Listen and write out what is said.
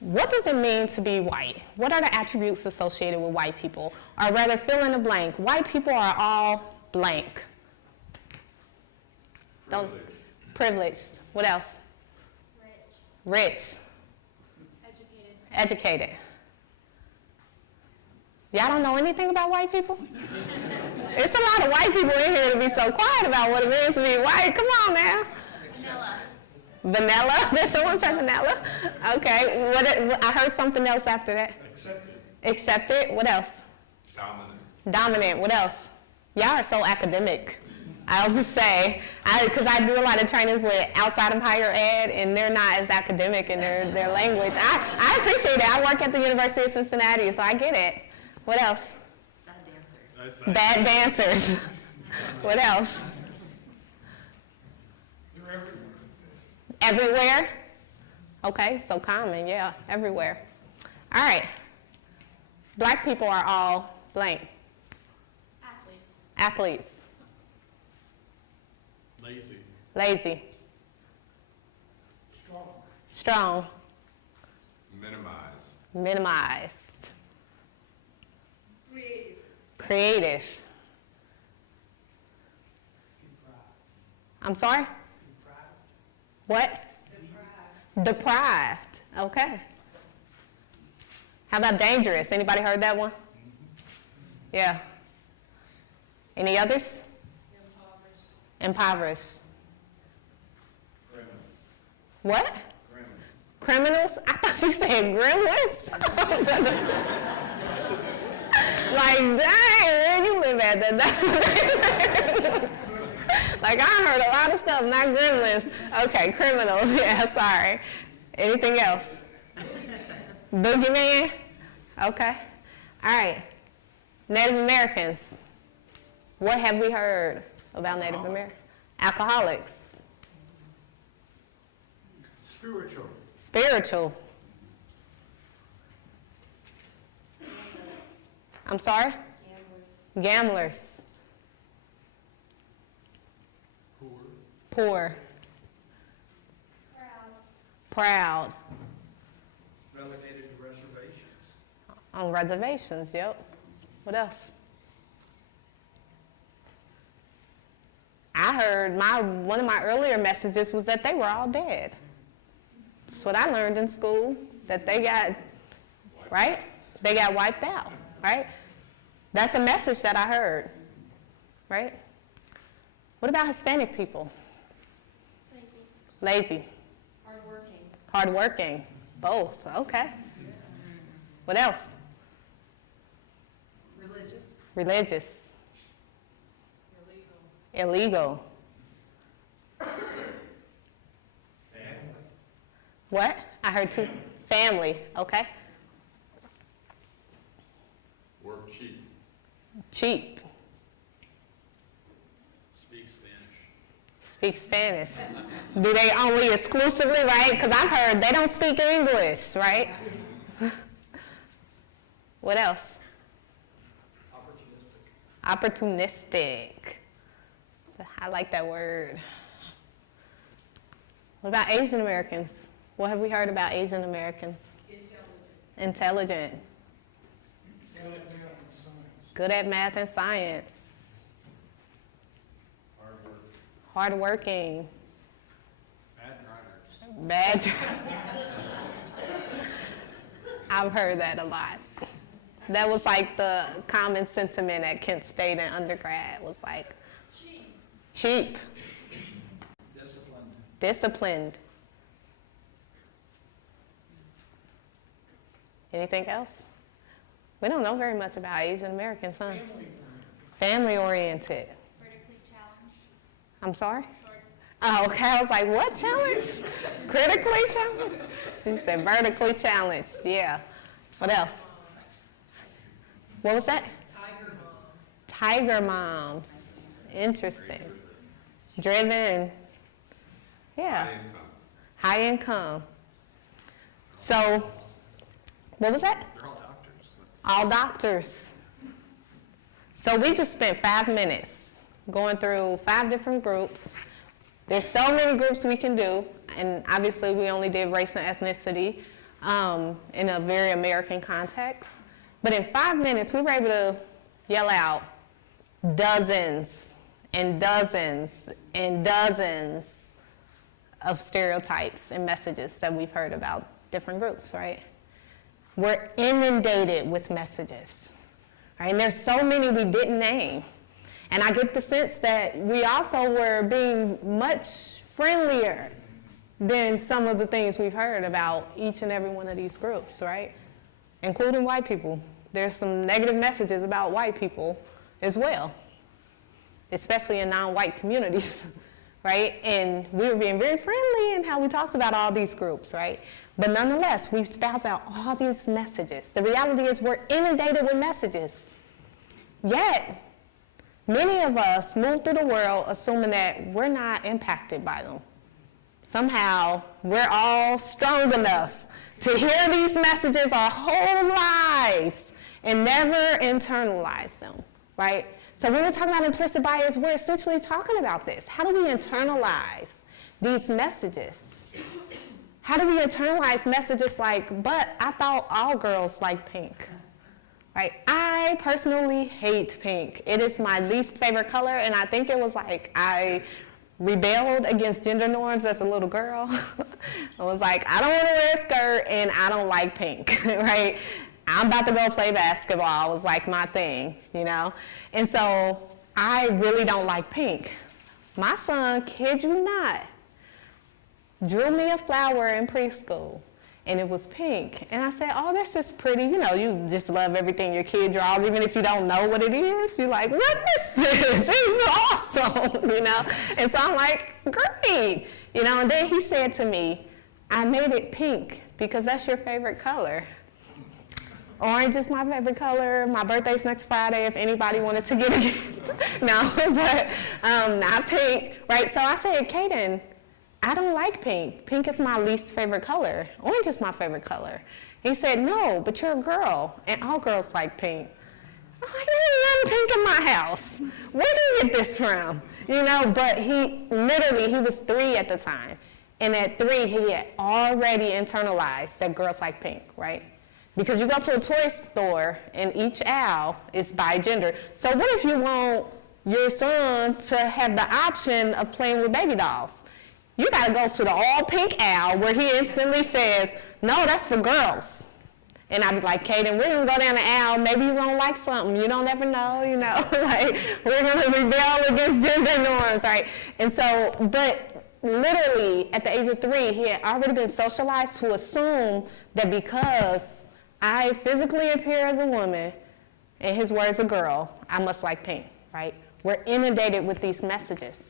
What does it mean to be white? What are the attributes associated with white people? Or rather, fill in the blank. White people are all blank. Privileged. What else? Rich. Educated. Y'all don't know anything about white people? It's a lot of white people in here to be so quiet about what it means to be white. Come on now. Vanilla? Did someone say vanilla? Okay. I heard something else after that. Accepted. What else? Dominant. What else? Y'all are so academic. I'll just say, because I do a lot of trainings with outside of higher ed, and they're not as academic in their language. I appreciate it. I work at the University of Cincinnati, so I get it. What else? Bad dancers. What else? They're everywhere. Everywhere? Okay, so common, yeah, everywhere. All right. Black people are all blank. Athletes. Lazy. Strong. Minimized. Creative. I'm sorry? What? Deprived. Okay. How about dangerous? Anybody heard that one? Yeah. Any others? Impoverished. What? Criminals? I thought you said gremlins. Like, dang, where you live at? That's what they said. Like, I heard a lot of stuff, not gremlins. Okay, criminals. Yeah, sorry. Anything else? Boogeyman? Okay. All right. Native Americans. What have we heard about Native Americans? Alcoholics. Spiritual. I'm sorry? Gamblers. Poor. Proud. Relegated to reservations. On reservations, yep. What else? I heard one of my earlier messages was that they were all dead. That's what I learned in school, that they got, right? They got wiped out, right? That's a message that I heard, right? What about Hispanic people? Lazy. Hardworking. Both, okay. What else? Religious. Illegal. What? I heard two. Family, okay. Work Cheap. Speak Spanish. Do they only exclusively, right? Because I've heard they don't speak English, right? What else? Opportunistic. I like that word. What about Asian Americans? What have we heard about Asian Americans? Intelligent. Good at math and science. Hardworking. Bad drivers. I've heard that a lot. That was like the common sentiment at Kent State in undergrad was like, cheap. Disciplined. Anything else? We don't know very much about Asian Americans, huh? Family oriented. Vertically challenged. I'm sorry? Oh, okay. I was like, what challenge? Critically challenged? He said vertically challenged. Yeah. What else? What was that? Tiger moms. Interesting. Driven. Yeah. High income. So, what was that? They're all doctors. All doctors. So we just spent 5 minutes going through 5 different groups. There's so many groups we can do, and obviously we only did race and ethnicity. in a very American context. But in 5 minutes, we were able to yell out dozens and dozens and dozens of stereotypes and messages that we've heard about different groups, right? We're inundated with messages, right? And there's so many we didn't name. And I get the sense that we also were being much friendlier than some of the things we've heard about each and every one of these groups, right? Including white people. There's some negative messages about white people as well, especially in non-white communities, right? And we were being very friendly in how we talked about all these groups, right? But nonetheless, we spouse out all these messages. The reality is we're inundated with messages. Yet, many of us move through the world assuming that we're not impacted by them. Somehow, we're all strong enough to hear these messages our whole lives and never internalize them, right? So when we're talking about implicit bias, we're essentially talking about this. How do we internalize these messages? How do we internalize messages like, but I thought all girls like pink, right? I personally hate pink. It is my least favorite color, and I think it was like I rebelled against gender norms as a little girl. I was like, I don't want to wear a skirt, and I don't like pink, right? I'm about to go play basketball was like my thing, you know? And so I really don't like pink. My son, kid you not, drew me a flower in preschool, and it was pink. And I said, oh, this is pretty. You know, you just love everything your kid draws, even if you don't know what it is. You're like, what is this? It's awesome, you know? And so I'm like, great. You know, and then he said to me, I made it pink because that's your favorite color. Orange is my favorite color. My birthday's next Friday if anybody wanted to get a gift. No, but not pink, right? So I said, Kaden, I don't like pink. Pink is my least favorite color. Orange is my favorite color. He said, no, but you're a girl, and all girls like pink. I'm like, there ain't nothing pink in my house. Where did you get this from? You know, but he was 3 at the time. And at 3, he had already internalized that girls like pink, right? Because you go to a toy store and each aisle is by gender. So what if you want your son to have the option of playing with baby dolls? You gotta go to the all pink aisle where he instantly says, no, that's for girls. And I'd be like, Kaden, we're gonna go down the aisle, maybe you won't like something, you don't ever know, you know, like we're gonna rebel against gender norms, right? And so, but literally at the age of 3, he had already been socialized to assume that because I physically appear as a woman, and his word's a girl, I must like pink, right? We're inundated with these messages.